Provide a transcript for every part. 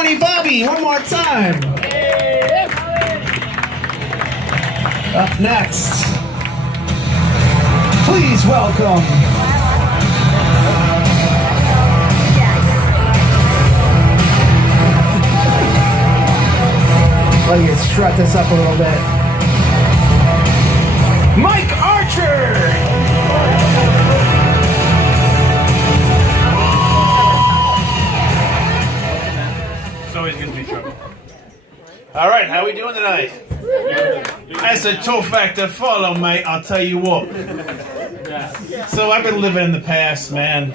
Tony Bobby, one more time. Up next, please welcome let me strut this up a little bit. Mike Archer! It's always going to be trouble. All right, how we doing tonight? That's a tough fact to follow, mate, I'll tell you what. So I've been living in the past, man.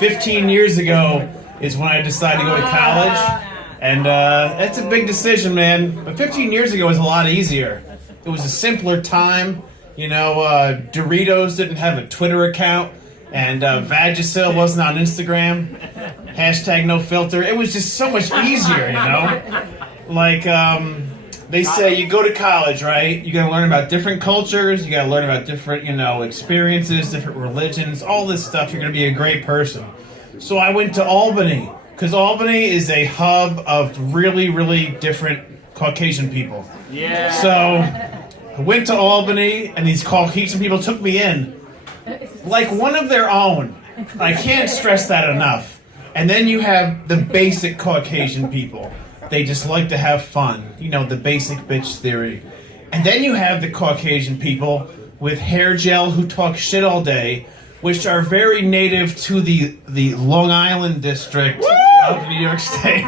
15 years ago is when I decided to go to college. And it's a big decision, man. But 15 years ago was a lot easier. It was a simpler time. You know, Doritos didn't have a Twitter account. And Vagisil wasn't on Instagram. Hashtag no filter. It was just so much easier, you know? Like, they say you go to college, right? You gotta learn about different cultures. You gotta learn about different, you know, experiences, different religions, all this stuff. You're gonna be a great person. So I went to Albany. Because Albany is a hub of really, really different Caucasian people. Yeah. So I went to Albany, and these Caucasian people took me in like one of their own. I can't stress that enough. And then you have the basic Caucasian people. They just like to have fun. You know, the basic bitch theory. And then you have the Caucasian people with hair gel who talk shit all day, which are very native to the Long Island district of New York State.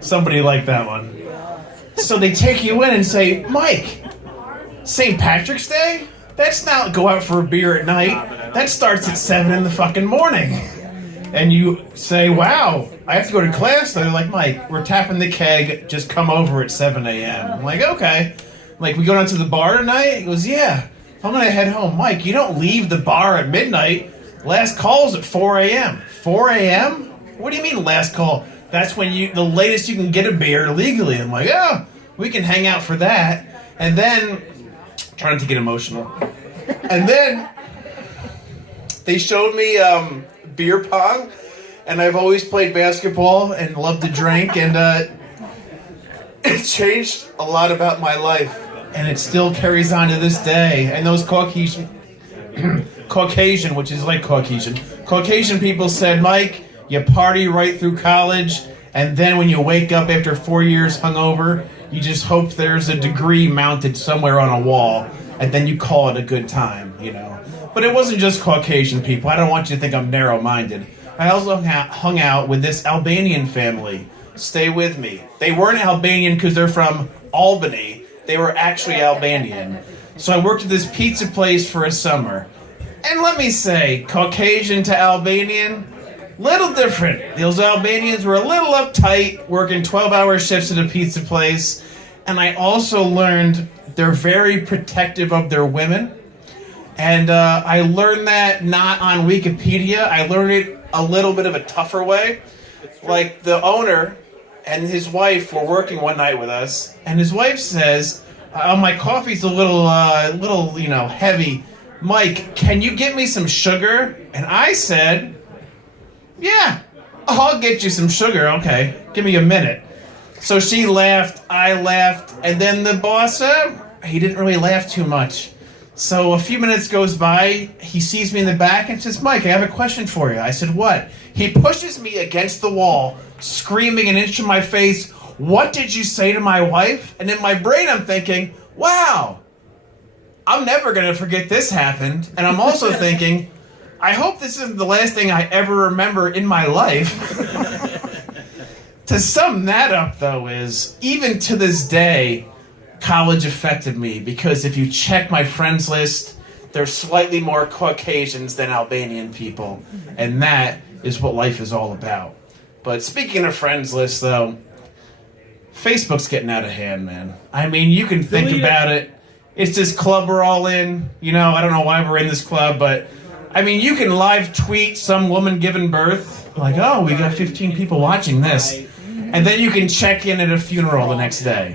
Somebody liked that one. So they take you in and say, Mike, St. Patrick's Day? That's not go out for a beer at night. That starts at 7 in the fucking morning. And you say, wow, I have to go to class. They're like, Mike, we're tapping the keg. Just come over at 7 a.m. I'm like, okay. Like, we go down to the bar tonight? He goes, yeah. I'm going to head home. Mike, you don't leave the bar at midnight. Last call's at 4 a.m. 4 a.m.? What do you mean last call? That's when the latest you can get a beer legally. I'm like, oh, we can hang out for that. And then, trying to get emotional. And then, they showed me beer pong. And I've always played basketball and loved to drink. And it changed a lot about my life. And it still carries on to this day. And those Caucasian, which is like Caucasian people said, Mike, you party right through college, and then when you wake up after 4 years hungover, you just hope there's a degree mounted somewhere on a wall, and then you call it a good time, you know. But it wasn't just Caucasian people. I don't want you to think I'm narrow-minded. I also hung out with this Albanian family. Stay with me. They weren't Albanian because they're from Albany. They were actually Albanian. So I worked at this pizza place for a summer. And let me say, Caucasian to Albanian, little different. Those Albanians were a little uptight, working 12-hour shifts at a pizza place. And I also learned they're very protective of their women. And I learned that not on Wikipedia. I learned it a little bit of a tougher way. Like the owner and his wife were working one night with us, and his wife says, my coffee's a little, heavy. Mike, can you get me some sugar? And I said, yeah, I'll get you some sugar. Okay, give me a minute. So she laughed, I laughed, and then the boss, he didn't really laugh too much. So a few minutes goes by, he sees me in the back and says, Mike, I have a question for you. I said, what? He pushes me against the wall, screaming an inch in my face, what did you say to my wife? And in my brain I'm thinking, wow, I'm never going to forget this happened. And I'm also thinking, I hope this isn't the last thing I ever remember in my life. To sum that up, though, is even to this day, college affected me, because if you check my friends list, there's slightly more Caucasians than Albanian people, and that is what life is all about. But speaking of friends list, though, Facebook's getting out of hand, man. I mean, you can think about it. It's this club we're all in. You know, I don't know why we're in this club, but I mean, you can live tweet some woman giving birth, like, oh, we got 15 people watching this, and then you can check in at a funeral the next day.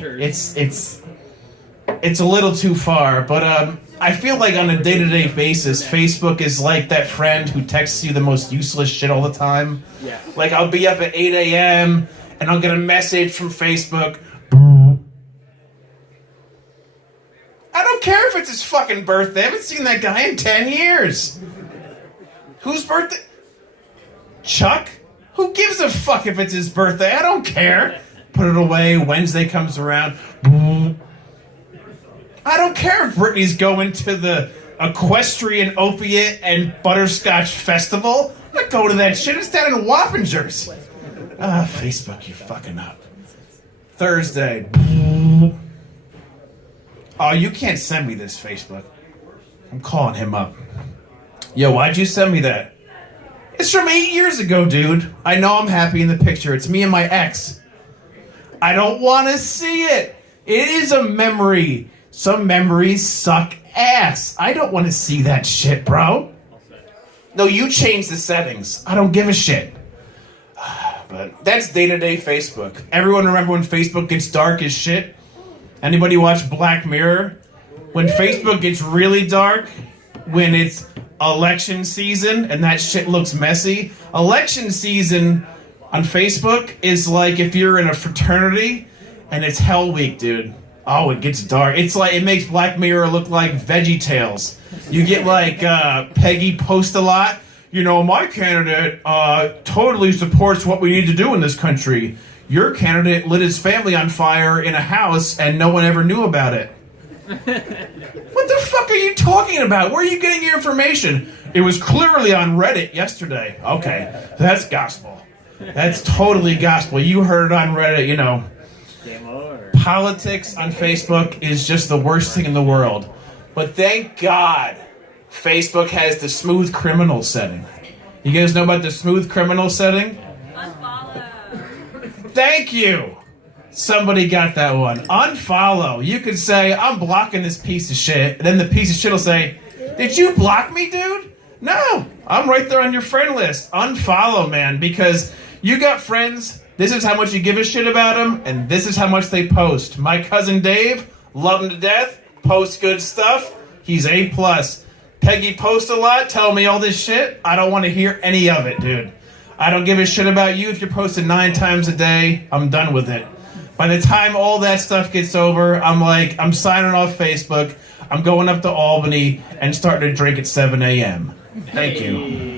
It's a little too far, but I feel like on a day-to-day basis, Facebook is like that friend who texts you the most useless shit all the time. Yeah. Like, I'll be up at 8 a.m., and I'll get a message from Facebook. I don't care if it's his fucking birthday. I haven't seen that guy in 10 years. Whose birthday? Chuck? Who gives a fuck if it's his birthday? I don't care. Put it away. Wednesday comes around. I don't care if Brittany's going to the Equestrian Opiate and Butterscotch Festival. I'm not going to that shit. It's down in Wappingers. Facebook, you fucking up. Thursday. Oh, you can't send me this, Facebook. I'm calling him up. Yo, why'd you send me that? It's from 8 years ago, dude. I know I'm happy in the picture. It's me and my ex. I don't want to see it. It is a memory. Some memories suck ass. I don't want to see that shit, bro. No, you change the settings. I don't give a shit. But that's day-to-day Facebook. Everyone remember when Facebook gets dark as shit? Anybody watch Black Mirror? When Facebook gets really dark, when it's election season and that shit looks messy. Election season on Facebook is like if you're in a fraternity and it's Hell Week, dude. Oh, it gets dark. It's like, it makes Black Mirror look like Veggie Tales. You get like Peggy Post-a-Lot. You know, my candidate totally supports what we need to do in this country. Your candidate lit his family on fire in a house and no one ever knew about it. What the fuck are you talking about? Where are you getting your information? It was clearly on Reddit yesterday. Okay, that's gospel. That's totally gospel. You heard it on Reddit, you know. Politics on Facebook is just the worst thing in the world. But thank God Facebook has the smooth criminal setting. You guys know about the smooth criminal setting? Unfollow. Thank you. Somebody got that one. Unfollow. You could say, I'm blocking this piece of shit. And then the piece of shit will say, did you block me, dude? No. I'm right there on your friend list. Unfollow, man. Because you got friends. This is how much you give a shit about them. And this is how much they post. My cousin Dave, love him to death. Posts good stuff. He's A+. Peggy posts a lot. Tell me all this shit. I don't want to hear any of it, dude. I don't give a shit about you if you're posting 9 times a day. I'm done with it. By the time all that stuff gets over, I'm signing off Facebook. I'm going up to Albany and starting to drink at 7 a.m. Thank you.